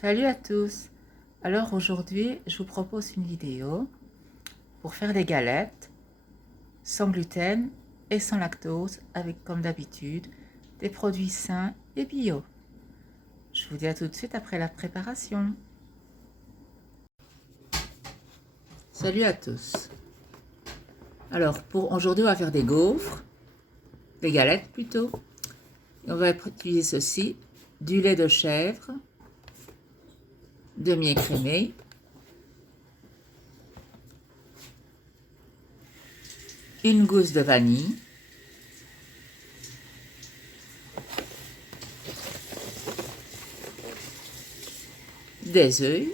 Salut à tous! Alors aujourd'hui, je vous propose une vidéo pour faire des galettes sans gluten et sans lactose avec, comme d'habitude, des produits sains et bio. Je vous dis à tout de suite après la préparation. Salut à tous! Alors pour aujourd'hui, on va faire des gaufres, des galettes plutôt. Et on va utiliser ceci, du lait de chèvre, demi-écrémé, une gousse de vanille, des œufs,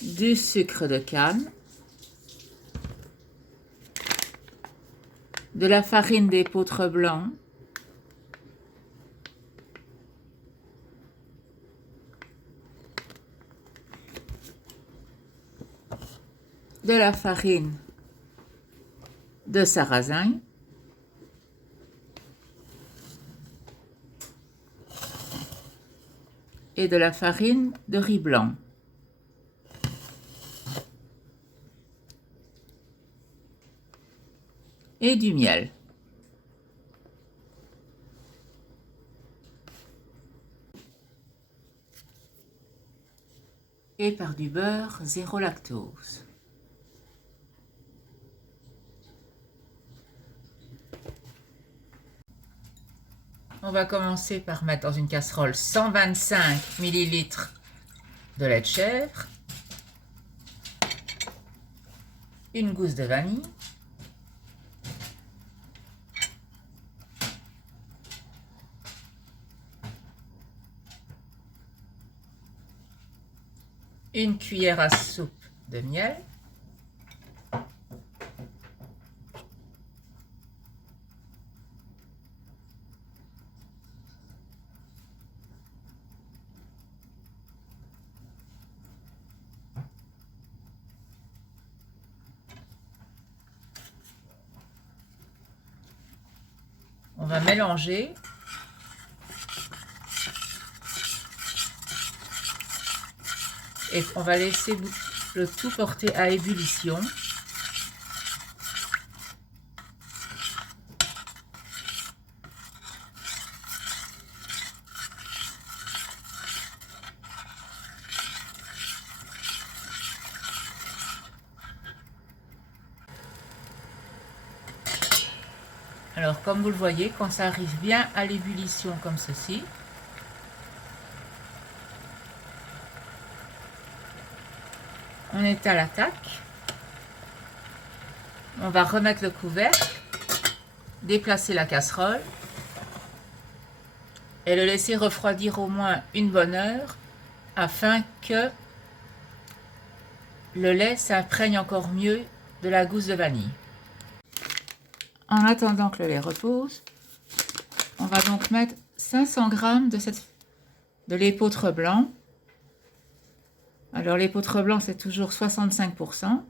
du sucre de canne, de la farine d'épeautre blanc, de la farine de sarrasin, et de la farine de riz blanc. Et du miel. Et par du beurre zéro lactose. On va commencer par mettre dans une casserole 125 ml de lait de chèvre, une gousse de vanille, une cuillère à soupe de miel, on va mélanger et on va laisser le tout porter à ébullition. Alors comme vous le voyez, quand ça arrive bien à l'ébullition comme ceci, on éteint l'attaque, on va remettre le couvercle, déplacer la casserole et le laisser refroidir au moins une bonne heure afin que le lait s'imprègne encore mieux de la gousse de vanille. En attendant que le lait repose, on va donc mettre 500 g de l'épeautre blanc. Alors l'épeautre blanc, c'est toujours 65%.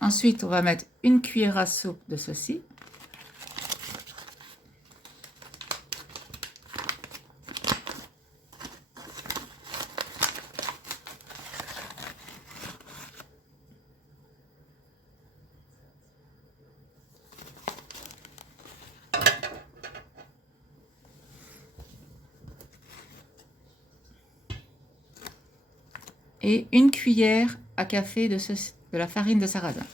Ensuite, on va mettre une cuillère à soupe de ceci. et 1 cuillère à café de la farine de sarrasin.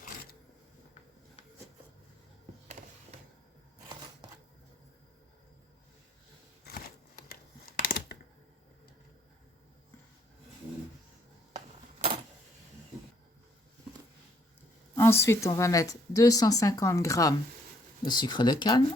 Ensuite, on va mettre 250 g de sucre de canne.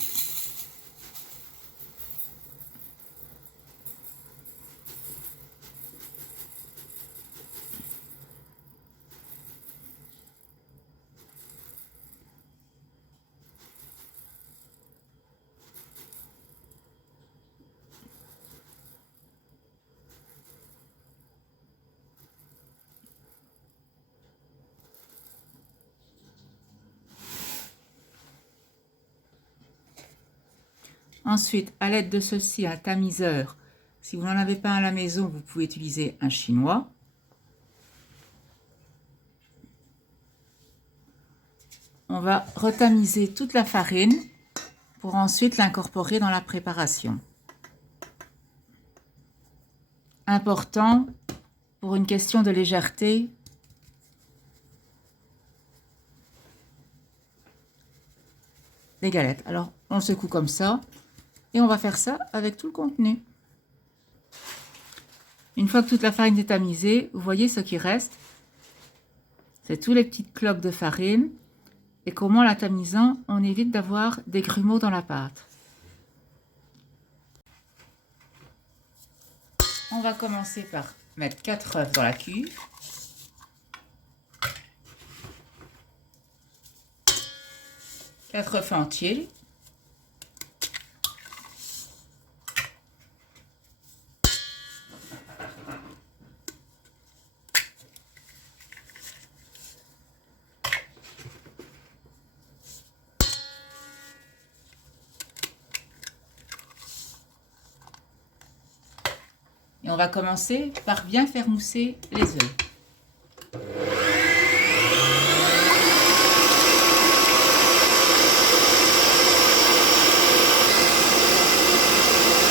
Ensuite, à l'aide de ceci, un tamiseur. Si vous n'en avez pas à la maison, vous pouvez utiliser un chinois. On va retamiser toute la farine pour ensuite l'incorporer dans la préparation. Important pour une question de légèreté. Les galettes. Alors, on le secoue comme ça. Et on va faire ça avec tout le contenu. Une fois que toute la farine est tamisée, vous voyez ce qui reste. C'est tous les petites cloques de farine. Et comment la tamisant, on évite d'avoir des grumeaux dans la pâte. On va commencer par mettre 4 œufs dans la cuve. Quatre œufs entiers. Et on va commencer par bien faire mousser les œufs.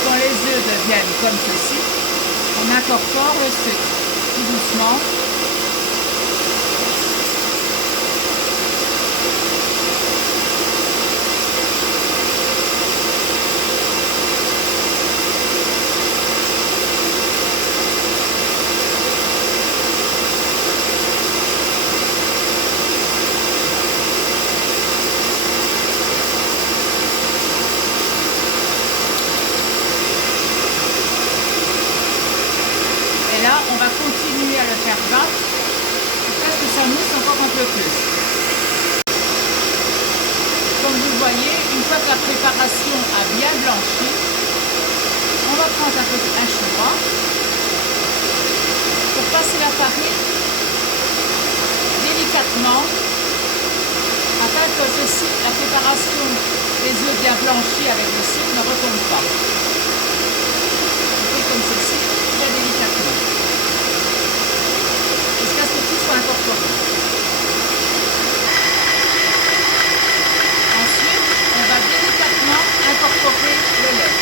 Quand les œufs deviennent comme ceci, on incorpore le sucre tout doucement. On va continuer à le faire battre jusqu'à ce que ça mousse encore un peu plus. Comme vous voyez, une fois que la préparation a bien blanchi, on va prendre un chinois pour passer la farine délicatement afin que la préparation des œufs bien blanchis avec le sucre ne retombe pas. On fait comme ceci, très délicatement. Jusqu'à ce que tout soit incorporé. Ensuite, on va délicatement incorporer le lait.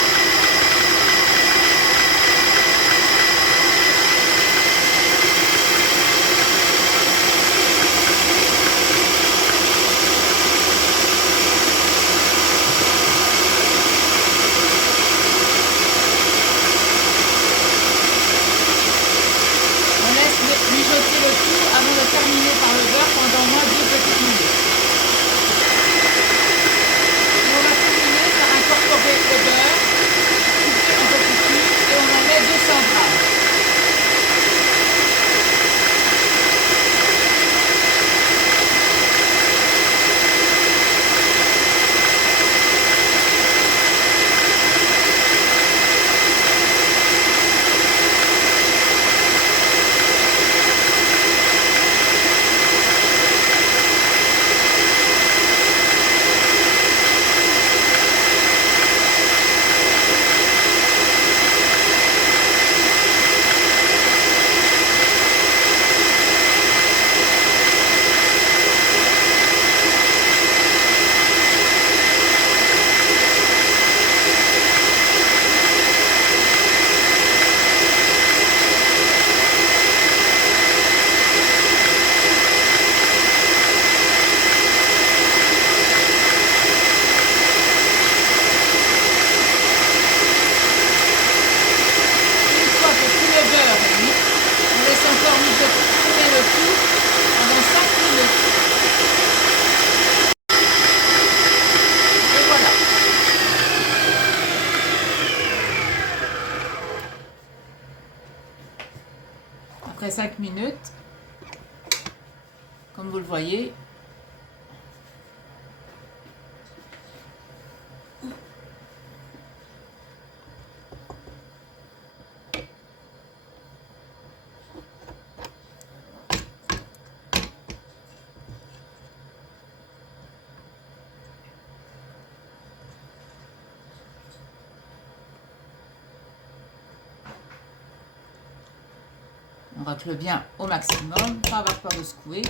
après 5 minutes, comme vous le voyez, on racle bien au maximum, pas avoir peur de secouer.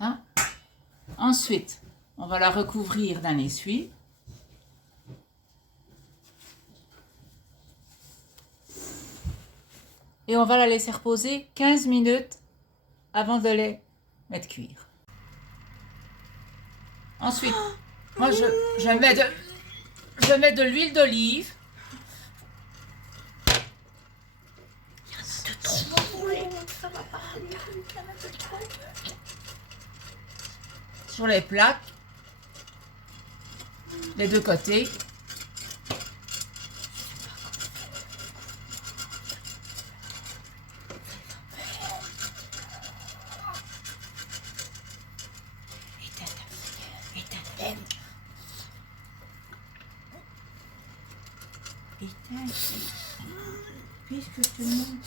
Hein? Ensuite, on va la recouvrir d'un essuie. Et on va la laisser reposer 15 minutes avant de les mettre cuire. Ensuite, moi je mets de l'huile d'olive. Sur les plaques, les deux côtés. Puisque je te demande.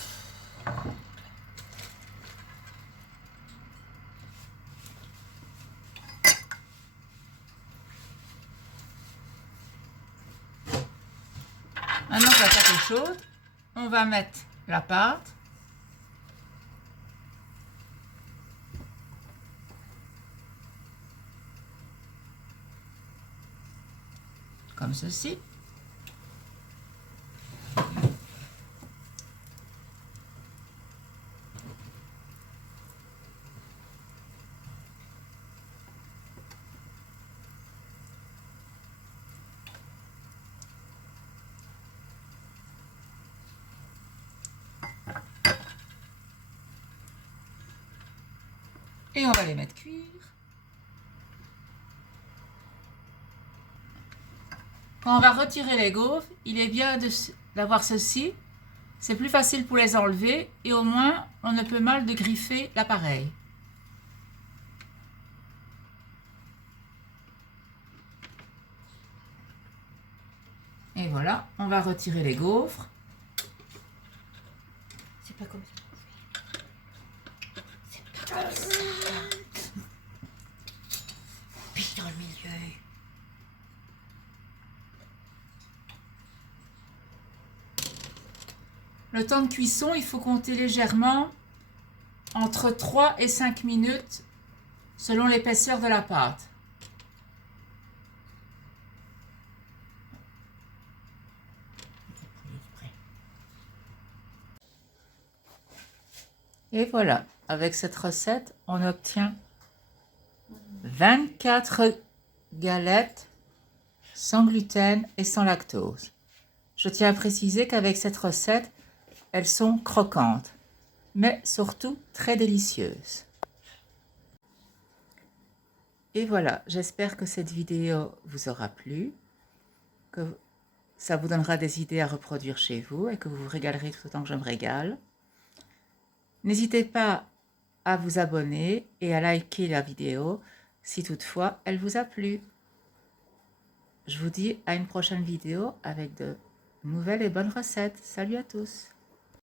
Maintenant que la pâte est chaude, on va mettre la pâte. Comme ceci. Et on va les mettre cuire. Quand on va retirer les gaufres, il est bien d'avoir ceci. C'est plus facile pour les enlever et au moins on ne peut mal de griffer l'appareil. Et voilà, on va retirer les gaufres. C'est pas comme ça. C'est pas comme ça. Puis dans le milieu. Le temps de cuisson, il faut compter légèrement entre 3 et 5 minutes selon l'épaisseur de la pâte. Et voilà, avec cette recette, on obtient 24 galettes sans gluten et sans lactose. Je tiens à préciser qu'avec cette recette, elles sont croquantes, mais surtout très délicieuses. Et voilà, j'espère que cette vidéo vous aura plu, que ça vous donnera des idées à reproduire chez vous et que vous vous régalerez tout autant que je me régale. N'hésitez pas à vous abonner et à liker la vidéo si toutefois elle vous a plu. Je vous dis à une prochaine vidéo avec de nouvelles et bonnes recettes. Salut à tous!